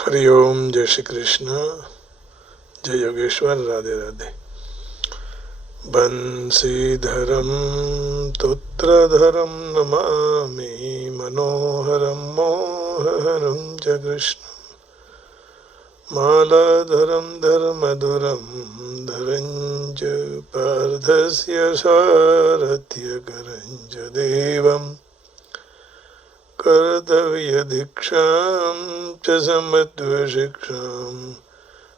हरिओम, जय श्री कृष्ण, जय योगेश्वर, राधे राधे। बंसीधरम तोत्रधरम नमामि मनोहरम मोहहरम च कृष्ण। मालाधरम धर्मधुरम धरञ्च पार्थस्य सारथ्यकरं च देवम् कर्तव्यदीक्षां च समत्वशिक्षां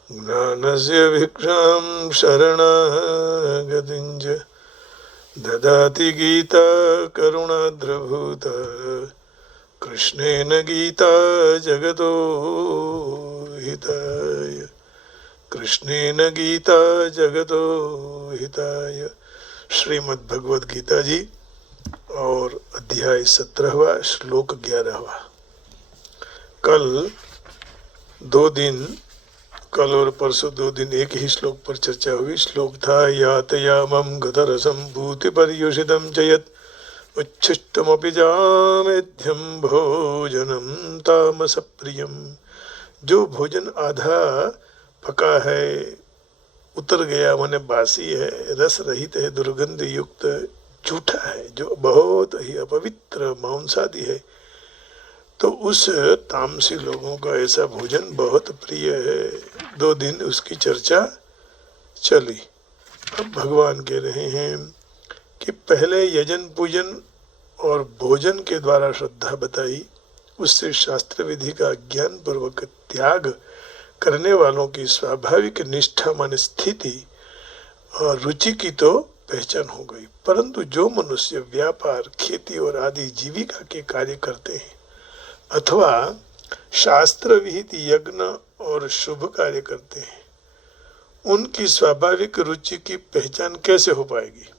ज्ञानस्य भिक्षां शरणागतिं च ददाति गीता करुणाद्रभूता। कृष्णेन गीता जगतो हिताय, कृष्णेन गीता जगतो हिताय। श्रीमद् भगवद गीता जी और अध्याय 17वां, श्लोक 11वां। कल और परसों 2 दिन एक ही श्लोक पर चर्चा हुई। श्लोक था यातयामं गतरसं भूति पर्युषितं च यत् उच्छिष्टमपि जामेध्यं भोजनं तामसप्रियं। जो भोजन आधा पका है, उतर गया, माने बासी है, रस रहित है, दुर्गंध युक्त, झूठा है, जो बहुत ही अपवित्र मांसादी है, तो उस तामसी लोगों का ऐसा भोजन बहुत प्रिय है। 2 दिन उसकी चर्चा चली। अब भगवान कह रहे हैं कि पहले यजन पूजन और भोजन के द्वारा श्रद्धा बताई, उससे शास्त्र विधि का ज्ञान पूर्वक त्याग करने वालों की स्वाभाविक निष्ठा मान स्थिति और रुचि की तो पहचान हो गई। परंतु जो मनुष्य व्यापार, खेती और आदि जीविका के कार्य करते हैं अथवा शास्त्र विहित यज्ञ और शुभ कार्य करते हैं, उनकी स्वाभाविक रुचि की पहचान कैसे हो पाएगी?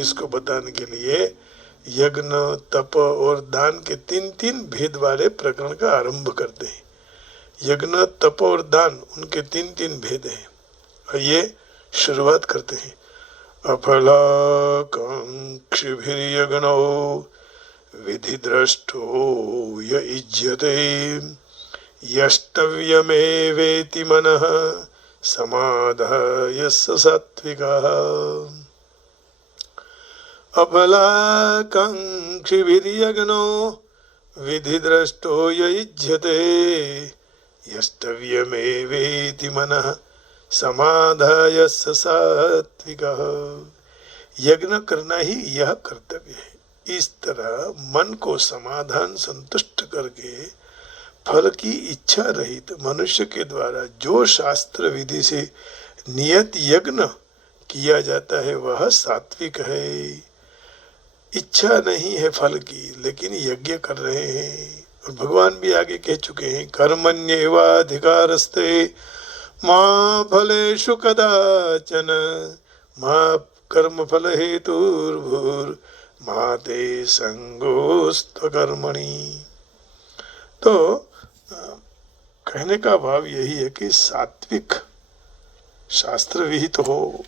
इसको बताने के लिए यज्ञ, तप और दान के 3 भेद वाले प्रकरण का आरंभ करते हैं। यज्ञ, तप और दान, उनके 3 भेद हैं। आइए शुरुआत करते हैं। अफलाकांक्षिभिर्यज्ञो विधिद्रष्टो य इज्यते यष्टव्यमेवेति मनः समाधाय स सात्विकः। अफलाकांक्षिभिर्यज्ञो विधिद्रष्टो य इज्यते यष्टव्यमेवेति मनः समाधाय स सात्विकः। यज्ञ करना ही यह कर्तव्य है। इस तरह मन को समाधान संतुष्ट करके फल की इच्छा रहित मनुष्य के द्वारा जो शास्त्र विधि से नियत यज्ञ किया जाता है वह सात्विक है। इच्छा नहीं है फल की, लेकिन यज्ञ कर रहे हैं। और भगवान भी आगे कह चुके हैं, कर्मण्येवाधिकारस्ते मा फलेषु कदाचन मा कर्म फल हेतुर्भुर्मा ते संगोस्त्वकर्मणि। तो कहने का भाव यही है कि सात्विक शास्त्र विहित हो,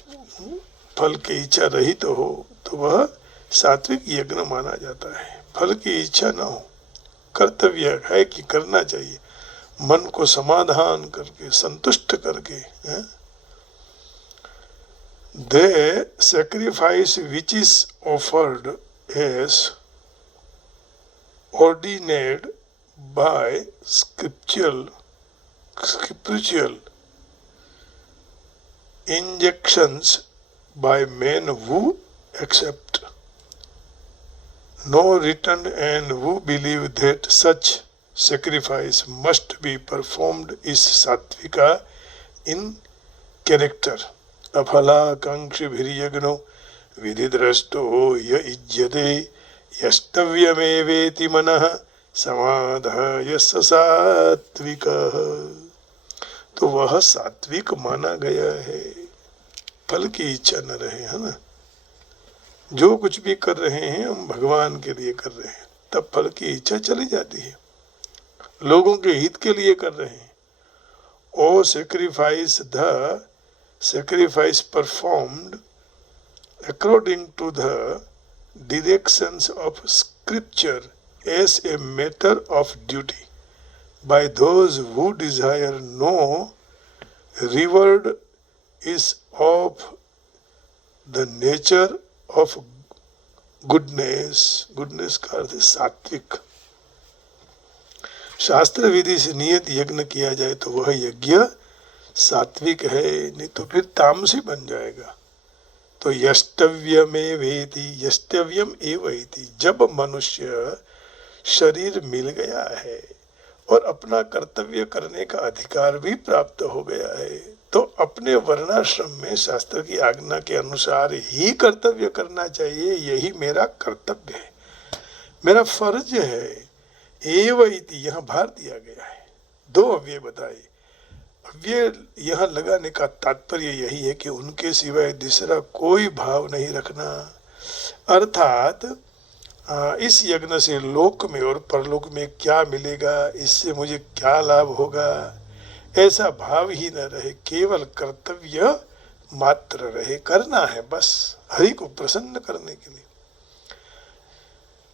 फल की इच्छा रहित हो, तो वह सात्विक यज्ञ माना जाता है। फल की इच्छा न हो, कर्तव्य है कि करना चाहिए, मन को समाधान करके, संतुष्ट करके। The sacrifice which is offered is ordained by scriptural injunctions by men who accept, no written, and who believe that such sacrifice must be performed is sattvika in character. अफलाकांक्षिभिर्यज्ञो विधिद्रष्टो य इज्यते यष्टव्यमेवेति मनः समाधाय स सात्विकः। तो वह सात्विक माना गया है। फल की इच्छा न रहे, है ना। जो कुछ भी कर रहे हैं हम भगवान के लिए कर रहे हैं, तब फल की इच्छा चली जाती है। लोगों के हित के लिए कर रहे हैं। ओ sacrifice performed according to the directions of scripture as a matter of duty. by those who desire no reward is of the nature of goodness का अर्थ है सात्विक। शास्त्र विधि से नियत यज्ञ किया जाए तो वह यज्ञ सात्विक है, नहीं तो फिर तामसी बन जाएगा। तो यष्टव्यमेवेति, यष्टव्यम एवेति, जब मनुष्य शरीर मिल गया है और अपना कर्तव्य करने का अधिकार भी प्राप्त हो गया है, तो अपने वर्णाश्रम में शास्त्र की आज्ञा के अनुसार ही कर्तव्य करना चाहिए। यही मेरा कर्तव्य है, मेरा फर्ज है। एवैति यहाँ भार दिया गया है, दो अव्यय बताए। अव्यय यहाँ लगाने का तात्पर्य यही है कि उनके सिवाय दूसरा कोई भाव नहीं रखना, अर्थात इस यज्ञ से लोक में और परलोक में क्या मिलेगा, इससे मुझे क्या लाभ होगा, ऐसा भाव ही न रहे। केवल कर्तव्य मात्र रहे, करना है बस हरि को प्रसन्न करने के लिए।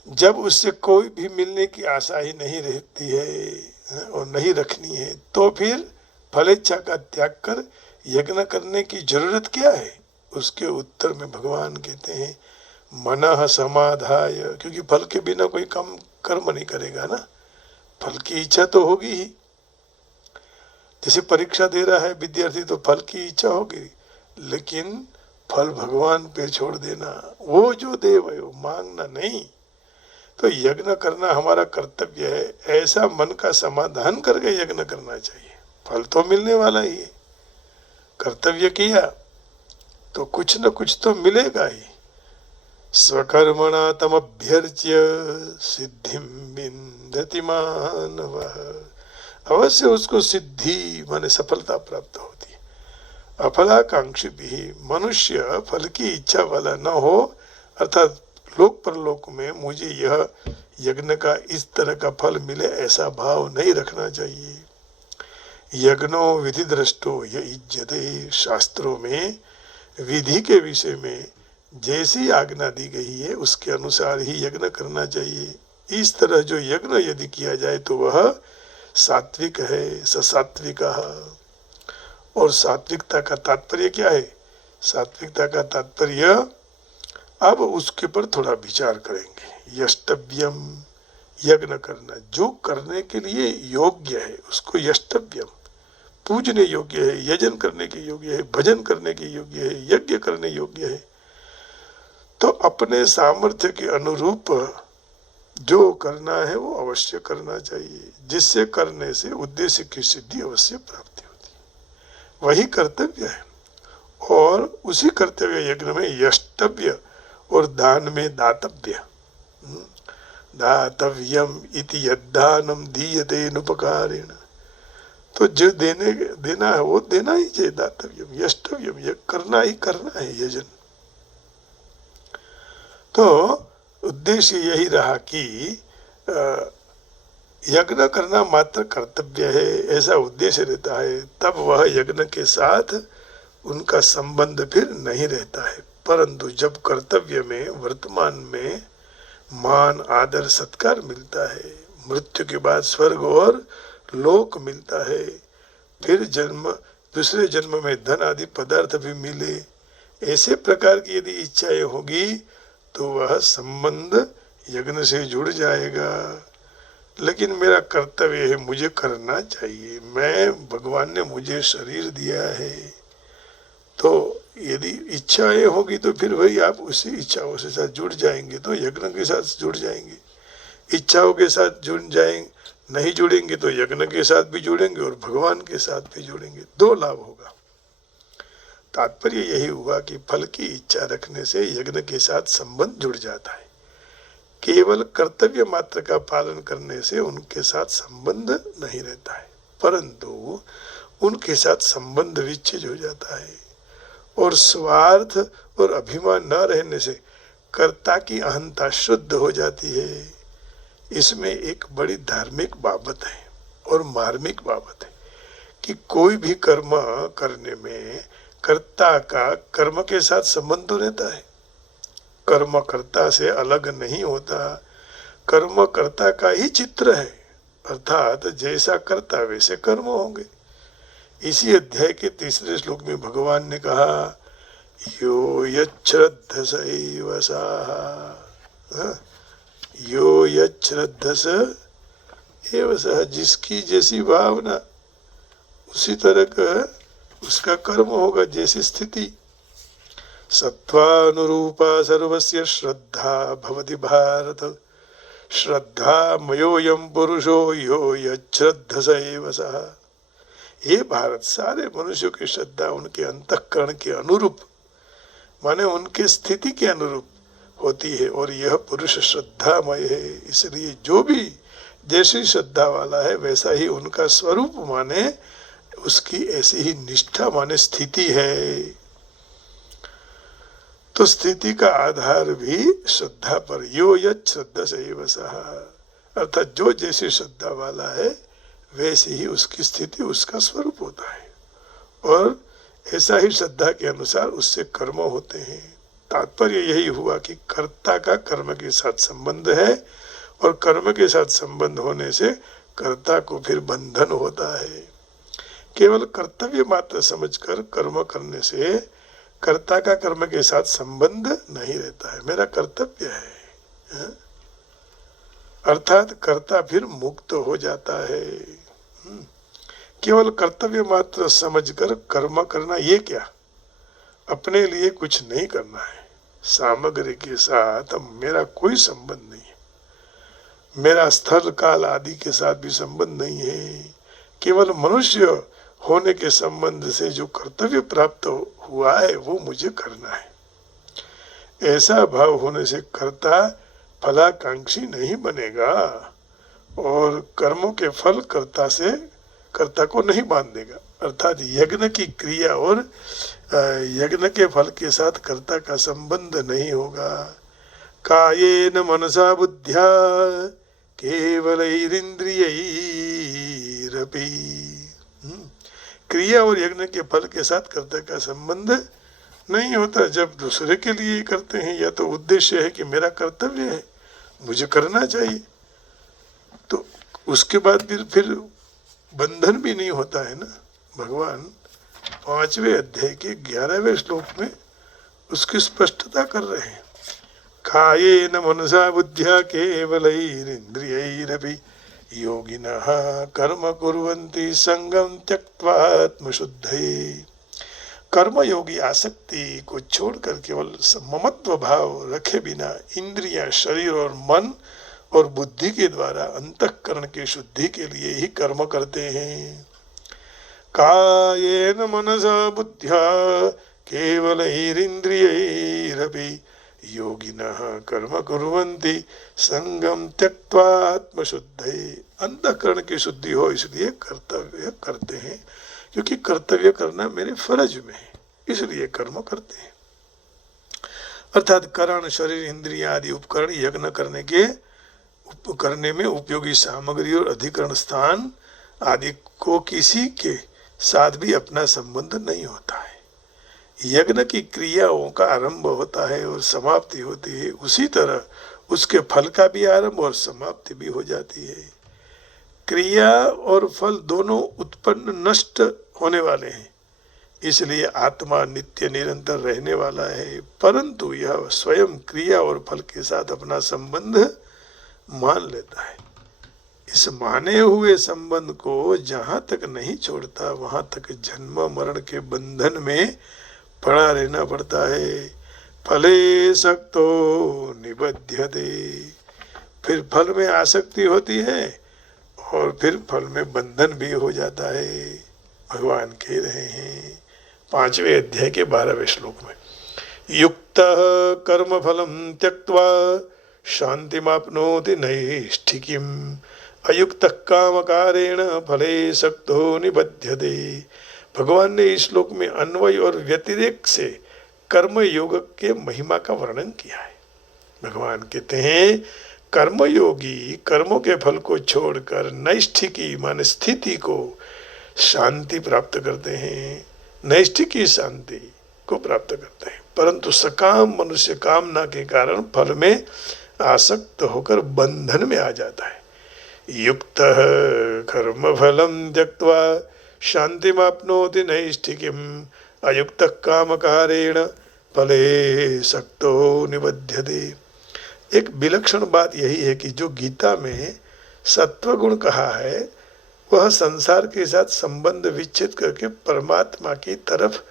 जब उससे कोई भी मिलने की आशा ही नहीं रहती है और नहीं रखनी है, तो फिर फलेच्छा का त्याग कर यज्ञ करने की जरूरत क्या है? उसके उत्तर में भगवान कहते हैं मनः समाधाय, क्योंकि फल के बिना कोई कम कर्म नहीं करेगा ना, फल की इच्छा तो होगी ही। जैसे परीक्षा दे रहा है विद्यार्थी तो फल की इच्छा होगी, लेकिन फल भगवान पे छोड़ देना, वो जो दे वो मांगना नहीं। तो यज्ञ करना हमारा कर्तव्य है, ऐसा मन का समाधान करके यज्ञ करना चाहिए। फल तो मिलने वाला ही है, कर्तव्य किया तो कुछ न कुछ तो मिलेगा ही। स्वकर्मणा तमभ्यर्च्य सिद्धिं विन्दति मानवः, अवश्य उसको सिद्धि माने सफलता प्राप्त होती है। अफलाकांक्षी भी, मनुष्य फल की इच्छा वाला न हो, अर्थात लोक परलोक में मुझे यह यज्ञ का इस तरह का फल मिले ऐसा भाव नहीं रखना चाहिए। यज्ञो विधि दृष्टो युज्यते, शास्त्रों में विधि के विषय में जैसी आज्ञा दी गई है उसके अनुसार ही यज्ञ करना चाहिए। इस तरह जो यज्ञ यदि किया जाए तो वह सात्विक है, ससात्विक। और सात्विकता का तात्पर्य क्या है? सात्विकता का तात्पर्य अब उसके पर थोड़ा विचार करेंगे। यष्टव्यम, यज्ञ करना, जो करने के लिए योग्य है उसको यष्टव्यम, पूजने योग्य है, यजन करने के योग्य है, भजन करने के योग्य है, यज्ञ करने योग्य है। तो अपने सामर्थ्य के अनुरूप जो करना है वो अवश्य करना चाहिए, जिससे करने से उद्देश्य की सिद्धि अवश्य प्राप्ति होती है, वही कर्तव्य है। और उसी कर्तव्य यज्ञ में यष्टव्य और दान में दातव्य, दातव्यम इति यद्दानम दीयते नुपकारेण, तो जो देना है वो देना ही चाहिए। दातव्यम यष्टव्यम, ये करना ही करना है यजन। तो उद्देश्य यही रहा कि यज्ञ करना मात्र कर्तव्य है, ऐसा उद्देश्य रहता है, तब वह यज्ञ के साथ उनका संबंध फिर नहीं रहता है। परंतु जब कर्तव्य में वर्तमान में मान आदर सत्कार मिलता है, मृत्यु के बाद स्वर्ग और लोक मिलता है, फिर जन्म, दूसरे जन्म में धन आदि पदार्थ भी मिले, ऐसे प्रकार की यदि इच्छाएं होगी तो वह संबंध यज्ञ से जुड़ जाएगा। लेकिन मेरा कर्तव्य है, मुझे करना चाहिए, मैं, भगवान ने मुझे शरीर दिया है, तो यदि इच्छाएं होगी तो फिर वही आप उसी इच्छाओं से साथ जुड़ जाएंगे, तो यज्ञ के साथ जुड़ जाएंगे। इच्छाओं के साथ जुड़ जाएंगे, नहीं जुड़ेंगे तो यज्ञ के साथ भी जुड़ेंगे और भगवान के साथ भी जुड़ेंगे, दो लाभ होगा। तात्पर्य यही हुआ कि फल की इच्छा रखने से यज्ञ के साथ संबंध जुड़ जाता है, केवल कर्तव्य मात्र का पालन करने से उनके साथ संबंध नहीं रहता है, परंतु उनके साथ संबंध विच्छेद हो जाता है। और स्वार्थ और अभिमान न रहने से कर्ता की अहंता शुद्ध हो जाती है। इसमें एक बड़ी धार्मिक बाबत है और मार्मिक बाबत है कि कोई भी कर्म करने में कर्ता का कर्म के साथ संबंध तो रहता है, कर्म कर्ता से अलग नहीं होता, कर्म कर्ता का ही चित्र है, अर्थात जैसा करता वैसे कर्म होंगे। इसी अध्याय के तीसरे श्लोक में भगवान ने कहा यो यच्छ्रद्ध स एव सः, यो यच्छ्रद्ध स एव सः, जिसकी जैसी भावना उसी तरह का उसका कर्म होगा, जैसी स्थिति। सत्वानुरूपा सर्वस्य श्रद्धा भवति भारत, श्रद्धा मयोऽयं पुरुषो यो यच्छ्रद्ध स एव सः। हे भारत, सारे मनुष्यों की श्रद्धा उनके अंतःकरण के अनुरूप, माने उनके स्थिति के अनुरूप होती है, और यह पुरुष श्रद्धामय है। इसलिए जो भी जैसी श्रद्धा वाला है वैसा ही उनका स्वरूप, माने उसकी ऐसी ही निष्ठा, माने स्थिति है। तो स्थिति का आधार भी श्रद्धा पर, यो यत् श्रद्धा से एव सः, अर्थात जो जैसी श्रद्धा वाला है वैसे ही उसकी स्थिति, उसका स्वरूप होता है, और ऐसा ही श्रद्धा के अनुसार उससे कर्म होते हैं। तात्पर्य यही हुआ कि कर्ता का कर्म के साथ संबंध है, और कर्म के साथ संबंध होने से कर्ता को फिर बंधन होता है। केवल कर्तव्य मात्र समझकर कर्म करने से कर्ता का कर्म के साथ संबंध नहीं रहता है। मेरा कर्तव्य है, अर्थात कर्ता फिर मुक्त हो जाता है। केवल कर्तव्य मात्र समझकर कर्म करना, ये क्या, अपने लिए कुछ नहीं करना है, सामग्री के साथ मेरा कोई संबंध नहीं है, मेरा स्थल काल आदि के साथ भी संबंध नहीं है। केवल मनुष्य होने के संबंध से जो कर्तव्य प्राप्त हुआ है वो मुझे करना है। ऐसा भाव होने से कर्ता फलाकांक्षी नहीं बनेगा, और कर्मों के फल कर्ता को नहीं बांध देगा। अर्थात यज्ञ की क्रिया और यज्ञ के फल के साथ कर्ता का संबंध नहीं होगा। कायेन मनसा बुद्ध्या केवलैरिंद्रियैरपि, क्रिया और यज्ञ के फल के साथ कर्ता का संबंध नहीं होता। जब दूसरे के लिए करते हैं, या तो उद्देश्य है कि मेरा कर्तव्य है, मुझे करना चाहिए, तो उसके बाद फिर बंधन भी नहीं होता है ना। भगवान 5वें अध्याय के 11वें श्लोक में उसकी स्पष्टता कर रहे हैं। कायेन मनसा बुद्ध्या केवलैरिंद्रियैरपि योगिनः कर्म कुर्वन्ति संगम त्यक्त्वा आत्मशुद्धये। कर्म योगी आसक्ति को छोड़कर केवल ममत्व भाव रखे बिना इंद्रियां, शरीर और मन और बुद्धि के द्वारा अंतःकरण की शुद्धि के लिए ही कर्म करते हैं। कायेन मनसा बुद्ध्या केवलैरिंद्रियैरपि योगिनः कर्म कुर्वन्ति संगम त्यक्त्वा आत्मशुद्धये। अंतःकरण की शुद्धि हो इसलिए कर्तव्य करते हैं, क्योंकि कर्तव्य करना मेरे फर्ज में है, इसलिए कर्म करते हैं। अर्थात करण, शरीर, इंद्रिय आदि उपकरण यज्ञ करने में उपयोगी सामग्री और अधिकरण स्थान आदि को किसी के साथ भी अपना संबंध नहीं होता है। यज्ञ की क्रियाओं का आरंभ होता है और समाप्ति होती है, उसी तरह उसके फल का भी आरंभ और समाप्ति भी हो जाती है। क्रिया और फल दोनों उत्पन्न नष्ट होने वाले हैं, इसलिए आत्मा नित्य निरंतर रहने वाला है, परंतु यह स्वयं क्रिया और फल के साथ अपना संबंध मान लेता है। इस माने हुए संबंध को जहाँ तक नहीं छोड़ता वहाँ तक जन्म मरण के बंधन में पड़ा रहना पड़ता है। फले सक्तो निबध्यते, फिर फल में आसक्ति होती है और फिर फल में बंधन भी हो जाता है। भगवान कह रहे हैं 5वें अध्याय के 12वें श्लोक में, युक्तः कर्म फलम त्यक्त्वा शांतिमाप्नोति नैष्ठिकीम् अयुक्तः कामकारेण फले सक्तो निबध्यते। भगवान ने इस श्लोक में अन्वय और व्यतिरेक से कर्म योग के महिमा का वर्णन किया है। भगवान कहते हैं कर्मयोगी कर्मों के फल को छोड़कर नैष्ठिकी माने स्थिति को शांति प्राप्त करते हैं, नैष्ठिकी शांति को प्राप्त करते हैं, परंतु सकाम मनुष्य कामना के कारण फल में आसक्त होकर बंधन में आ जाता है। युक्तः कर्मफलं त्यक्त्वा शान्तिमाप्नोति नैष्ठिकीम् अयुक्तः कामकारेण फले सक्तो निबध्यते। एक विलक्षण बात यही है कि जो गीता में सत्वगुण कहा है वह संसार के साथ संबंध विच्छेद करके परमात्मा की तरफ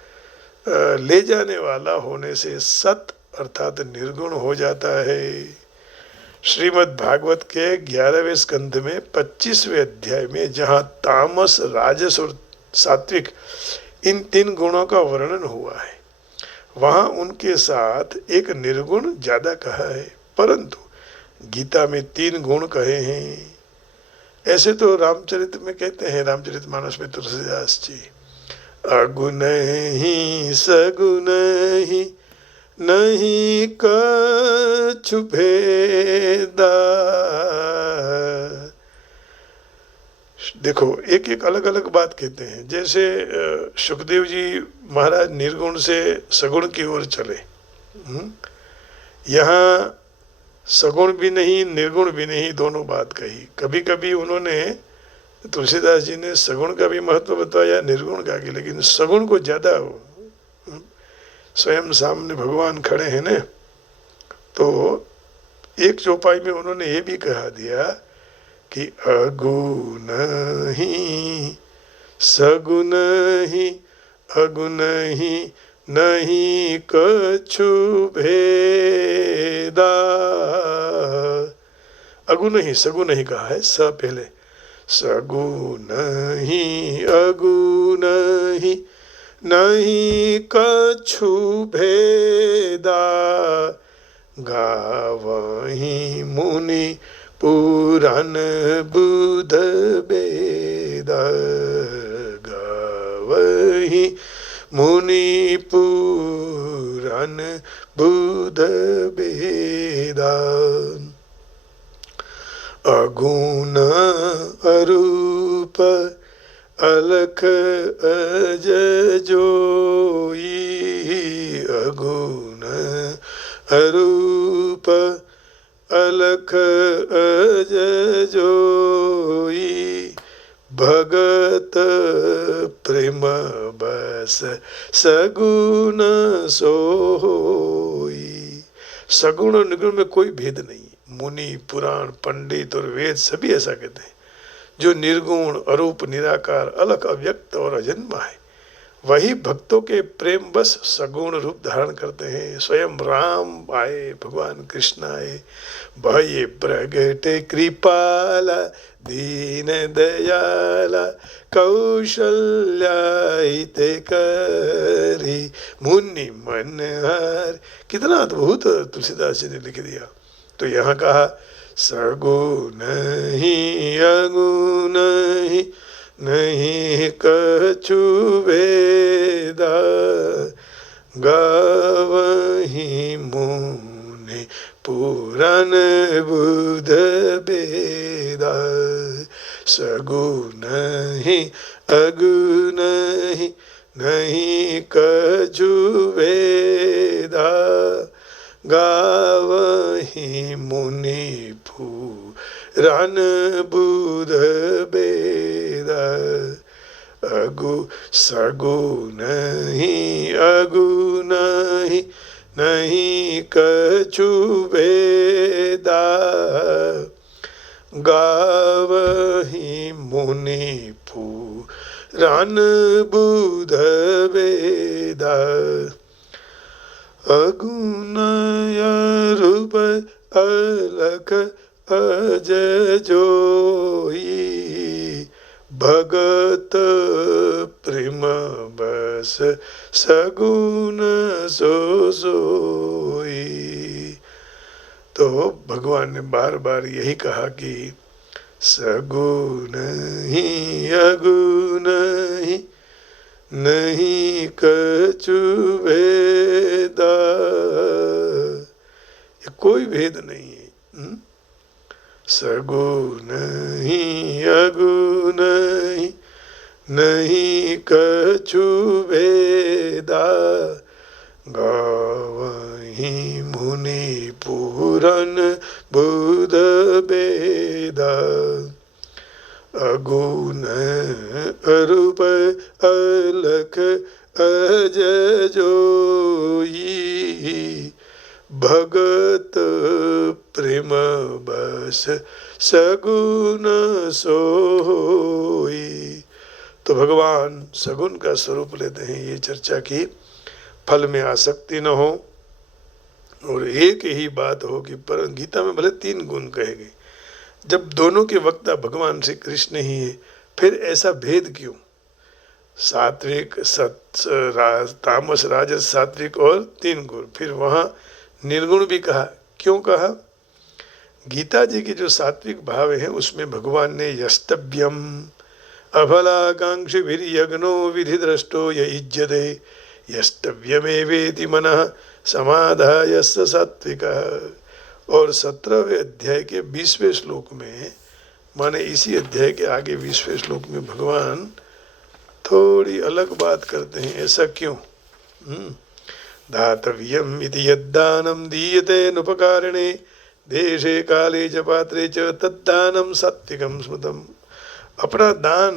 ले जाने वाला होने से सत अर्थात निर्गुण हो जाता है। श्रीमद् भागवत के 11वें स्कंध में 25वें अध्याय में जहाँ तामस, राजस और सात्विक इन 3 गुणों का वर्णन हुआ है, वहाँ उनके साथ एक निर्गुण ज्यादा कहा है, परंतु गीता में 3 गुण कहे हैं। ऐसे तो रामचरित में कहते हैं, रामचरितमानस में तुलसीदास जी, अगुण ही सगुण ही नहीं कछु भेदा। देखो एक एक अलग अलग बात कहते हैं। जैसे सुखदेव जी महाराज निर्गुण से सगुण की ओर चले, यहाँ सगुण भी नहीं निर्गुण भी नहीं, दोनों बात कही। कभी कभी उन्होंने तुलसीदास जी ने सगुण का भी महत्व बताया, निर्गुण का भी, लेकिन सगुण को ज्यादा, स्वयं सामने भगवान खड़े हैं ना, तो एक चौपाई में उन्होंने ये भी कहा दिया कि अगुण ही सगुण ही अगुण ही नहीं कछु भेदा। अगुण ही सगुण ही कहा है, स पहले, सगुण ही अगुण ही नहीं कछु भेदा। गावहीं मुनि पुराण बुध बेदा। गावहीं मुनि पुराण बुध बेदा। अगुण अरूप अलख अज जोई। अगुण अरूप अलख अज जोई। भगत प्रेम बस सगुण सोई। सगुण और निर्गुण में कोई भेद नहीं। मुनि, पुराण, पंडित और वेद सभी ऐसा कहते हैं। जो निर्गुण, अरूप, निराकार, अलग, अव्यक्त और अजन्मा है, वही भक्तों के प्रेम बस सगुण रूप धारण करते हैं। स्वयं राम आए, भगवान कृष्ण आए, भये प्रगटे कृपाला दीन दयाला कौशल्या हिते करी मुनि मनहार। कितना अद्भुत तुलसीदास जी ने लिख दिया। तो यहाँ कहा सगुण ही अगुण ही नहीं कछु भेदा। गावहीं मुनि पुराण बुध बेदा। सगुण ही अगुण ही नहीं कछु भेदा। गावहीं मुनि पुराण बुध बेदा। सगुण ही अगुण ही नहीं कछु भेदा। गावहीं मुनि पुराण बुध बेदा। अगुण रूप अलख अज जोई। भगत प्रेम बस सगुण सो सोई। तो भगवान ने बार बार यही कहा कि सगुण ही अगुण ही नहीं कछु भेदा। ये कोई भेद नहीं है। सगुण ही अगुण ही नहीं कछु भेदा। गावहीं मुनि पुराण बुध बेदा। अगुण अरूप अलख अजय जोई, भगत प्रेम बस सगुण सोई। तो भगवान सगुण का स्वरूप लेते हैं, ये चर्चा की। फल में आसक्ति न हो और एक ही बात हो कि पर गीता में भले 3 गुण कहे गए, जब दोनों के वक्ता भगवान श्री कृष्ण ही है, फिर ऐसा भेद क्यों? सात्विक तामस राजस सात्विक और 3 गुण, फिर वहाँ निर्गुण भी कहा। क्यों कहा? गीता जी के जो सात्विक भाव है उसमें भगवान ने यस्तव्यम अफलाकांक्षी यज्ञो विधि दृष्टो युज्यते यस्तव्यमेवेति मनः समाधाय सात्विक। और 17वें अध्याय के 20वें श्लोक में, माने इसी अध्याय के आगे 20वें श्लोक में भगवान थोड़ी अलग बात करते हैं। ऐसा क्यों? दातव्यम इति यद्दानं दीयते नुपकारिणे देशे काले च पात्रे च तद्दानं सात्विकं स्मृतम्। अपना दान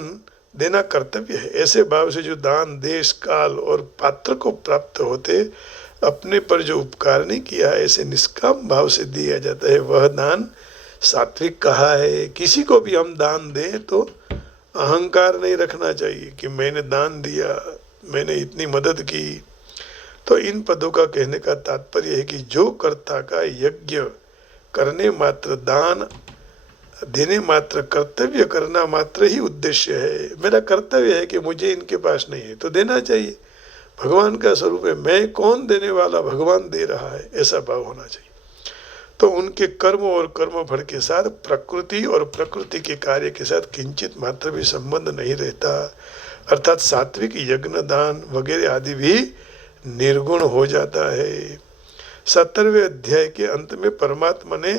देना कर्तव्य है। ऐसे भाव से जो दान देश काल और पात्र को प्राप्त होते, अपने पर जो उपकार नहीं किया है, ऐसे निष्काम भाव से दिया जाता है, वह दान सात्विक कहा है। किसी को भी हम दान दें तो अहंकार नहीं रखना चाहिए कि मैंने दान दिया, मैंने इतनी मदद की। तो इन पदों का कहने का तात्पर्य है कि जो कर्ता का यज्ञ करने मात्र, दान देने मात्र, कर्तव्य करना मात्र ही उद्देश्य है। मेरा कर्तव्य है कि मुझे इनके पास नहीं है तो देना चाहिए। भगवान का स्वरूप है, मैं कौन देने वाला, भगवान दे रहा है, ऐसा भाव होना चाहिए। तो उनके कर्म और कर्म फल के साथ प्रकृति और प्रकृति के कार्य के साथ किंचित मात्र भी संबंध नहीं रहता। अर्थात सात्विक यज्ञ दान वगैरह आदि भी निर्गुण हो जाता है। 17वें अध्याय के अंत में परमात्मा ने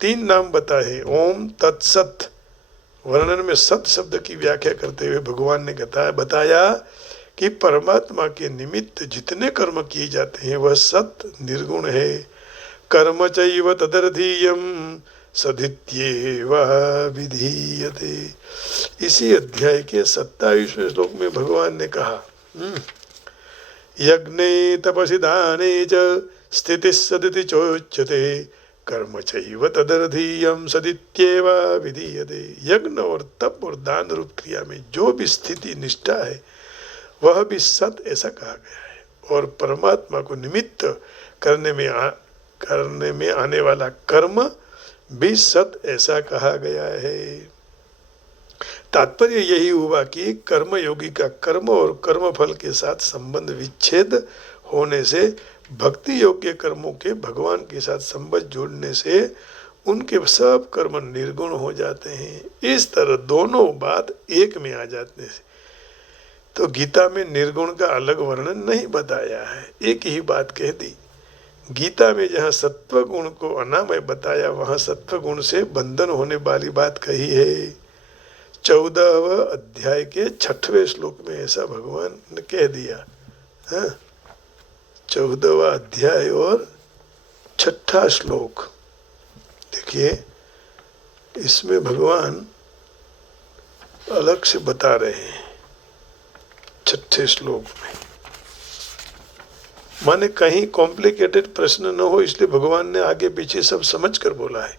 3 नाम बताए। ओम तत्सत वर्णन में सत शब्द की व्याख्या करते हुए भगवान ने बताया कि परमात्मा के निमित्त जितने कर्म किए जाते हैं वह सत निर्गुण है। कर्म चैव तदर्थीयम सदित्येव विधीयते। इसी अध्याय के 27वें श्लोक में भगवान ने कहा, यज्ञे तपसि दाने च स्थितिः सदिति चोच्यते कर्म चैव तदर्थीयम सदित्येव विधीयते। यज्ञ और तप और दान रूप क्रिया में जो भी स्थिति निष्ठा है वह भी सत ऐसा कहा गया है। और परमात्मा को निमित्त करने में आने वाला कर्म भी सत ऐसा कहा गया है। तात्पर्य यही हुआ कि कर्मयोगी का कर्म और कर्म फल के साथ संबंध विच्छेद होने से, भक्ति योग्य कर्मों के भगवान के साथ संबंध जोड़ने से उनके सब कर्म निर्गुण हो जाते हैं। इस तरह दोनों बात एक में आ जाते हैं। तो गीता में निर्गुण का अलग वर्णन नहीं बताया है, एक ही बात कह दी। गीता में जहाँ सत्व गुण को अनामय बताया, वहाँ सत्व गुण से बंधन होने वाली बात कही है। 14वें अध्याय के 6वें श्लोक में ऐसा भगवान ने कह दिया। 14वां अध्याय और 6ठा श्लोक देखिए, इसमें भगवान अलग से बता रहे हैं। 6ठे श्लोक में माने कहीं कॉम्प्लिकेटेड प्रश्न न हो, इसलिए भगवान ने आगे पीछे सब समझ कर बोला है।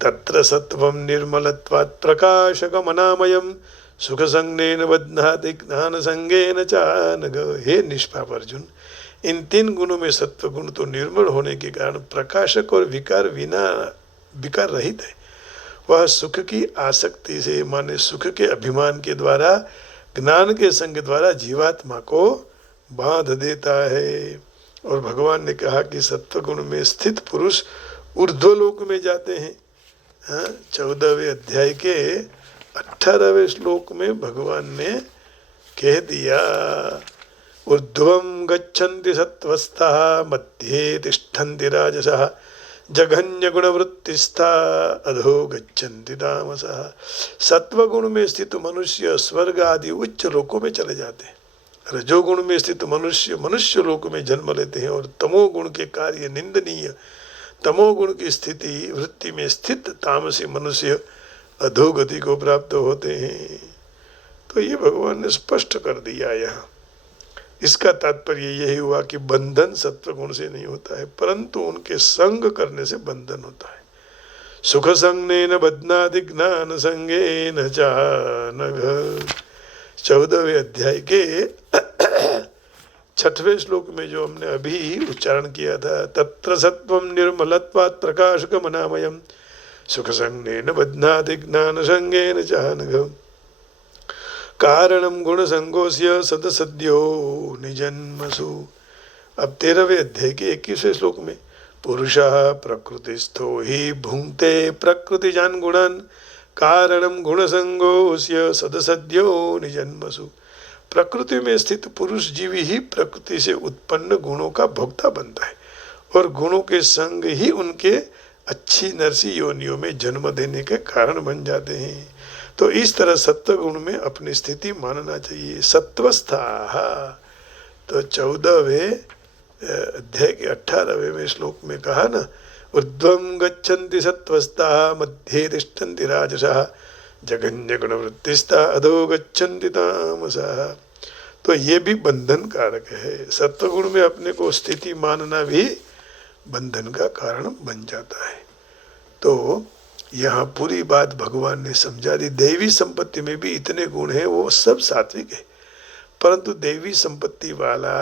तत्र सत्वं निर्मलत्वात् प्रकाशकम् अनामयम् सुख संज्ञेन बध्नाति ज्ञान संज्ञेन चानघ। हे निष्पाप अर्जुन, इन 3 गुणों में सत्व गुण तो निर्मल होने के कारण प्रकाशक और विकार रहित है। वह सुख की आसक्ति से, माने सुख के अभिमान के द्वारा, ज्ञान के संग द्वारा जीवात्मा को बांध देता है। और भगवान ने कहा कि सत्व गुण में स्थित पुरुष ऊर्ध्वलोक में जाते हैं। 14वें अध्याय के 18वें श्लोक में भगवान ने कह दिया, ऊर्ध्वं गच्छन्ति सत्त्वस्था मध्ये तिष्ठन्ति राजसः जघन्य गुणवृत्तिस्था अधो गच्छन्ति तामसः। सत्व गुण में स्थित मनुष्य स्वर्ग आदि उच्च लोकों में चले जाते हैं। रजोगुण में स्थित मनुष्य लोक में जन्म लेते हैं। और तमोगुण के कार्य निंदनीय तमोगुण की स्थिति वृत्ति में स्थित तामसी मनुष्य अधोगति को प्राप्त होते हैं। तो ये भगवान ने स्पष्ट कर दिया यहाँ। इसका तात्पर्य यही हुआ कि बंधन सत्व गुण से नहीं होता है, परंतु उनके संग करने से बंधन होता है। सुख संगेन बध्नाति ज्ञान संगेन चानघ। 14वें अध्याय के 6वें श्लोक में जो हमने अभी उच्चारण किया था, तत्र सत्वं निर्मलत्वात् प्रकाशकमनामयम् सुख संगेन बध्नाति ज्ञान संगेन चानघ कारणम गुण संगोस्य सदसद्यो निजन्मसु। अब 13वें अध्याय के 21वें श्लोक में, पुरुषः प्रकृतिस्थो हि भुंक्ते प्रकृतिजान् गुणान् कारणम गुण संगोस्य सदसद्यो निजन्मसु। प्रकृति में स्थित पुरुष जीव ही प्रकृति से उत्पन्न गुणों का भोक्ता बनता है और गुणों के संग ही उनके अच्छी नरसी योनियों में जन्म देने के कारण बन जाते हैं। तो इस तरह सत्व गुण में अपनी स्थिति मानना चाहिए। सत्वस्था। तो 14वें अध्याय के 18वें श्लोक में कहा ना, ऊर्ध्वं गच्छन्ति सत्वस्था मध्ये तिष्ठन्ति राजसः जघन्य गुण वृत्तिस्था अधो गच्छन्ति तामसः। तो ये भी बंधन कारक है। सत्व गुण में अपने को स्थिति मानना भी बंधन का कारण बन जाता है। तो यहाँ पूरी बात भगवान ने समझा दी। दैवी संपत्ति में भी इतने गुण हैं, वो सब सात्विक है, परंतु दैवी संपत्ति वाला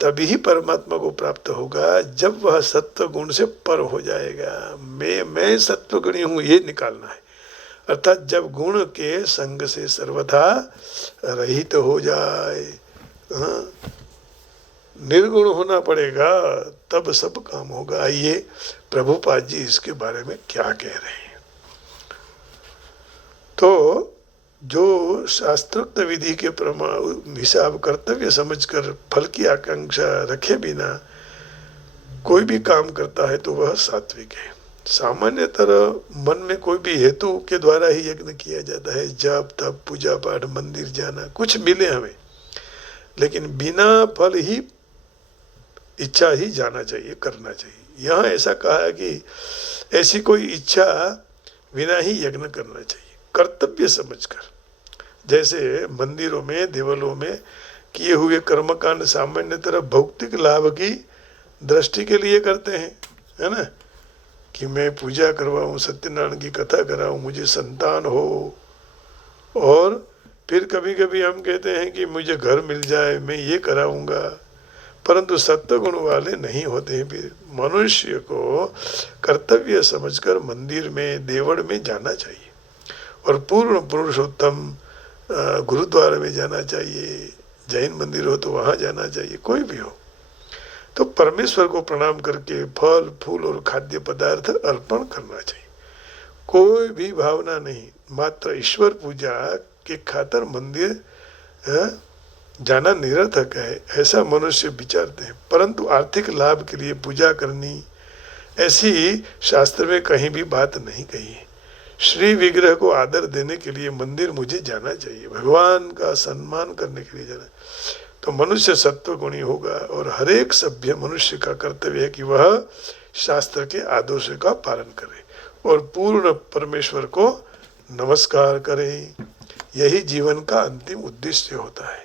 तभी ही परमात्मा को प्राप्त होगा जब वह सत्व गुण से पर हो जाएगा। मैं सत्व गुणी हूँ ये निकालना है, अर्थात जब गुण के संग से सर्वथा रहित हो जाए। हाँ, निर्गुण होना पड़ेगा तब सब काम होगा। आइए प्रभुपाद जी इसके बारे में क्या कह रहे हैं। तो जो शास्त्रोक्त विधि के हिसाब कर्तव्य समझकर फल की आकांक्षा रखे बिना कोई भी काम करता है तो वह सात्विक है। सामान्यतः मन में कोई भी हेतु के द्वारा ही यज्ञ किया जाता है, जप तप पूजा पाठ मंदिर जाना, कुछ मिले हमें, लेकिन बिना फल ही इच्छा ही जाना चाहिए, करना चाहिए। यहाँ ऐसा कहा है कि ऐसी कोई इच्छा बिना ही यज्ञ करना चाहिए, कर्तव्य समझकर। जैसे मंदिरों में देवलों में किए हुए कर्मकांड सामान्यतः भौतिक लाभ की दृष्टि के लिए करते हैं, है ना, कि मैं पूजा करवाऊँ, सत्यनारायण की कथा कराऊँ, मुझे संतान हो। और फिर कभी कभी हम कहते हैं कि मुझे घर मिल जाए, मैं ये कराऊंगा, परंतु सत्व गुण वाले नहीं होते हैं। फिर मनुष्य को कर्तव्य समझकर मंदिर में देवड़ में जाना चाहिए और पूर्ण पुरुषोत्तम गुरुद्वारा में जाना चाहिए, जैन मंदिर हो तो वहाँ जाना चाहिए, कोई भी हो तो परमेश्वर को प्रणाम करके फल फूल और खाद्य पदार्थ अर्पण करना चाहिए। कोई भी भावना नहीं, मात्र ईश्वर पूजा के खातिर मंदिर जाना निरर्थक है, ऐसा मनुष्य विचारते हैं। परंतु आर्थिक लाभ के लिए पूजा करनी, ऐसी शास्त्र में कहीं भी बात नहीं कही है। श्री विग्रह को आदर देने के लिए मंदिर मुझे जाना चाहिए, भगवान का सम्मान करने के लिए जाना, तो मनुष्य सत्व गुणी होगा। और हर एक सभ्य मनुष्य का कर्तव्य है कि वह शास्त्र के आदर्श का पालन करे और पूर्ण परमेश्वर को नमस्कार करे। यही जीवन का अंतिम उद्देश्य होता है।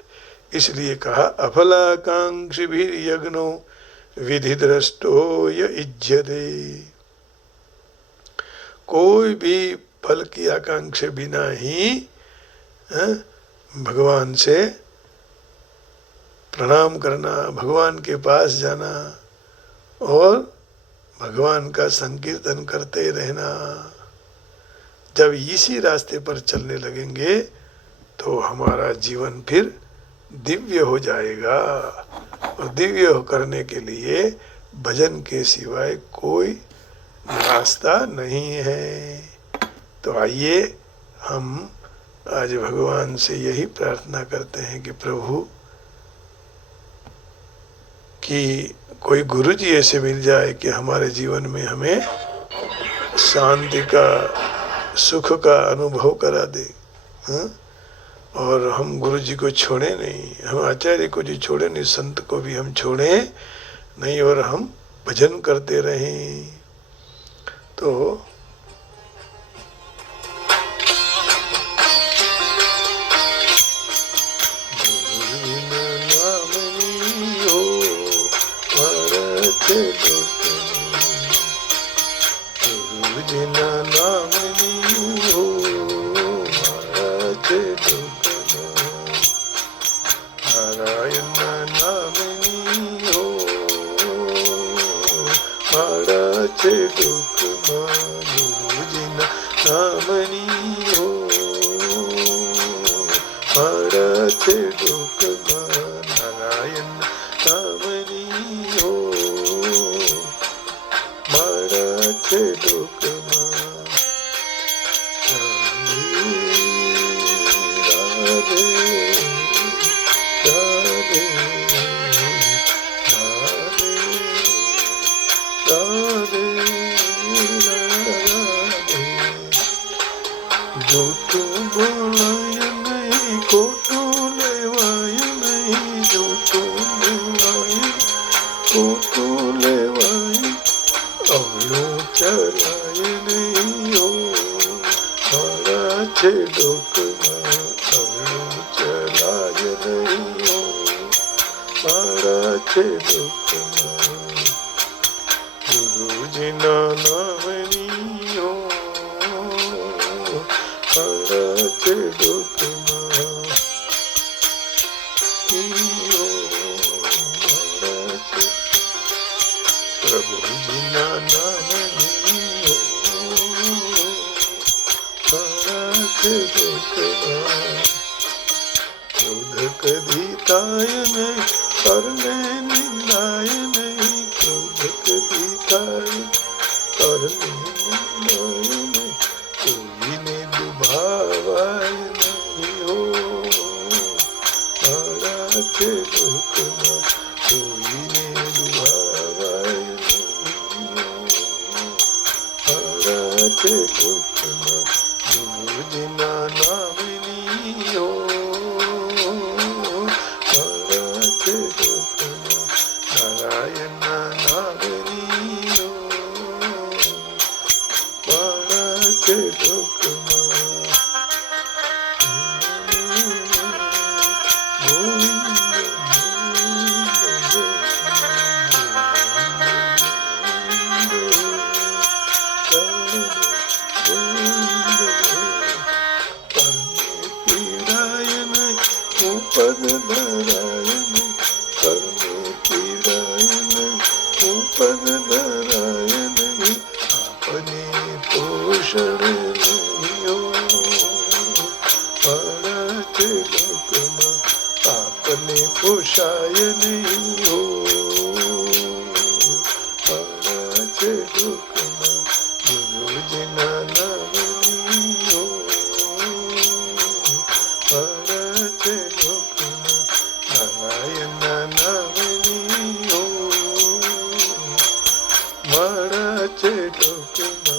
इसलिए कहा, अफलाकांक्षी भी यज्ञो विधि दृष्टो युज्यते। कोई भी फल की आकांक्षा बिना ही भगवान से प्रणाम करना, भगवान के पास जाना और भगवान का संकीर्तन करते रहना। जब इसी रास्ते पर चलने लगेंगे तो हमारा जीवन फिर दिव्य हो जाएगा। और दिव्य करने के लिए भजन के सिवाय कोई रास्ता नहीं है। तो आइए हम आज भगवान से यही प्रार्थना करते हैं कि प्रभु कि कोई गुरु जी ऐसे मिल जाए कि हमारे जीवन में हमें शांति का, सुख का अनुभव करा दे। और हम गुरु जी को छोड़े नहीं, हम आचार्य को जी छोड़े नहीं, संत को भी हम छोड़े नहीं और हम भजन करते रहें। तो છે લોકમાં ગુરુજીના નામની હો માળા છે લોકમાં નારાયણના નામની હો માળા છે લોકમાં ગુરુજીના નામની હો માળા છે લોકમાં નારાયણ નામની હો માળા છે લોકમાં રાધે રાધે રાધે રાધે રાધે જોતું બોલાય નહીં ખોટું લેવાય નહીં જોતું બોલાય ખોટું લેવાય અવળું ચલાય નહીં હો માળા છે લોકમાં અવળું ચલાય નહીં હો માળા છે લોકમાં ગુરુજીના નામની હો માળા છે લોકમાં પ્રભુજીના નામની માળા છે લોકમાં ક્રોધ કદી થાય નહીં કરને નિંદાય નહીં ક્રોધ કદી થાય કરને નિંદાય નહીં કોઈને દુભાવાય નહીં હો માળા છે લોકમાં કોઈને દુભાવાય નહીં માળા છે લોકમાં ગુરુજીના નામની હો માળા છે લોકમાં નારાયણના નામની હો માળા છે લોકમાં પદ ધરાય નહીં કર્મે પીડાય નહીં પદ ધરાય નહીં આપને પોષણ નહીં હો માળા છે લોકમાં આપને પોષાય નહીં હો માળા છે લોકમાં ગુરુજીના નામની હો માળા છે લોકમાં નારાયણના નામની હો માળા છે લોકમાં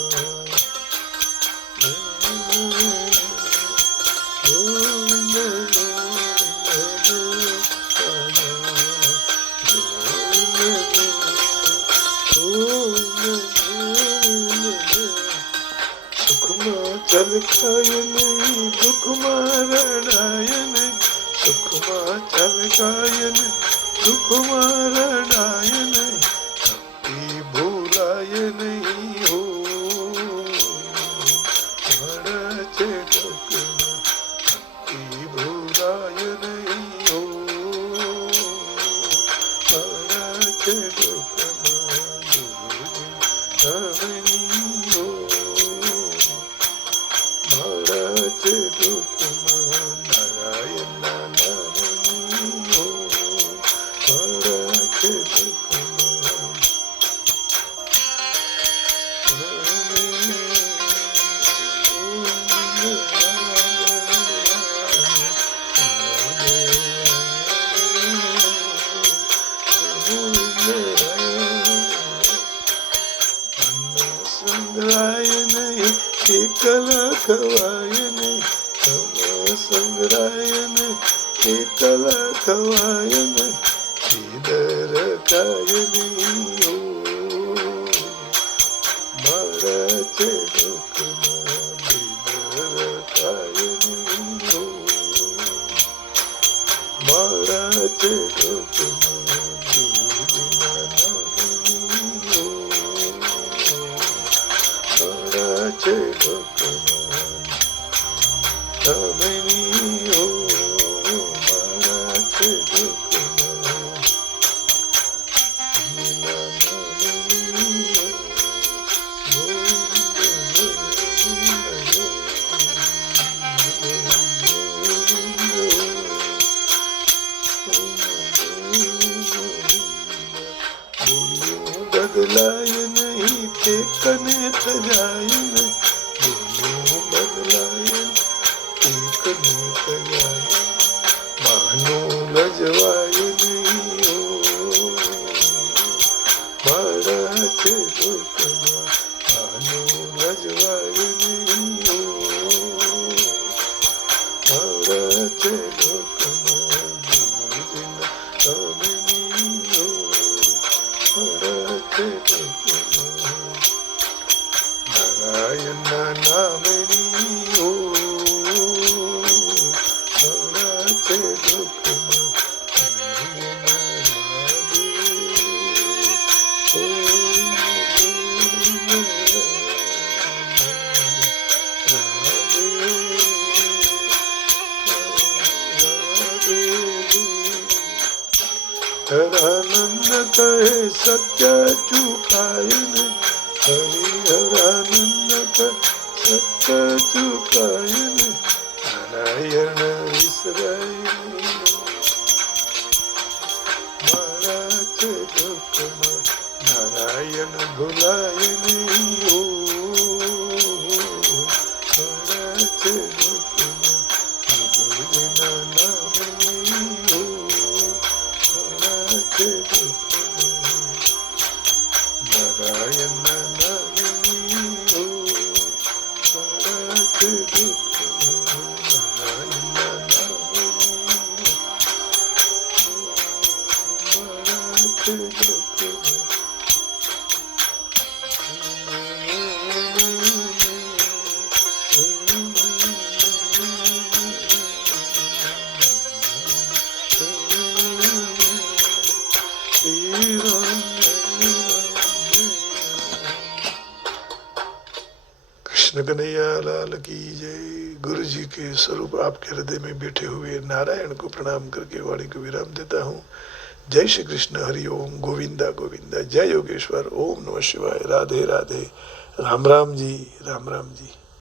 સુખમાં ચલકાય નહીં દુઃખમાં રડાય નહીં સુખમાં ચલકાય નહીં દુઃખમાં રડાય નહીં ભક્તિ ભૂલાય નહીં હો માળા છે લોકમાં ભક્તિ ભૂલાય નહીં હો માળા છે લોકમાં નામની હો માળા છે લોકમાં નારાયણના નામની હો માળા છે લોકમાં સંગ્રાય નહીં એકલા ખવાય નહીં સંગ્રાય નહીં એકલા ખવાય નહીં ધીદર કાય નહીં હો માળા છે લોકમાં ધીદર કાય નહીં હો માળા છે લોકમાં ગુરુજીના નામની बदलाय नहीं ते कने तजाय नहीं, दोनों बदलाय ते कने तजाय, मानो लजवाय नहीं हो मारा छे लोकमा, मानो लजवाय नहीं हो मारा छे लोकमा, नारायण नामनी हो मराठे लोकमा, हरानंद कहे सत्य चुकाय नहीं, हरिहरानंद कहे सत्य चुकाय नहीं, नारायण विसराय नहीं मारा छे लोकमा, नारायण भुलाय नहीं हो मारा छे लोकमा, गुरुविना नाम नहीं हो मारा छे लोकमा, नारायण नाम नहीं हो मारा छे लोकमा, नारायण नाम नहीं हो मारा छे लोकमा। कृष्ण कन्हैया लाल की जय। गुरु जी के स्वरूप आपके हृदय में बैठे हुए नारायण को प्रणाम करके वाणी को विराम देता हूँ। जय श्री कृष्ण, हरि ओम, गोविंदा गोविंदा, जय योगेश्वर, ओम नमः शिवाय, राधे राधे, राम राम जी, राम राम जी।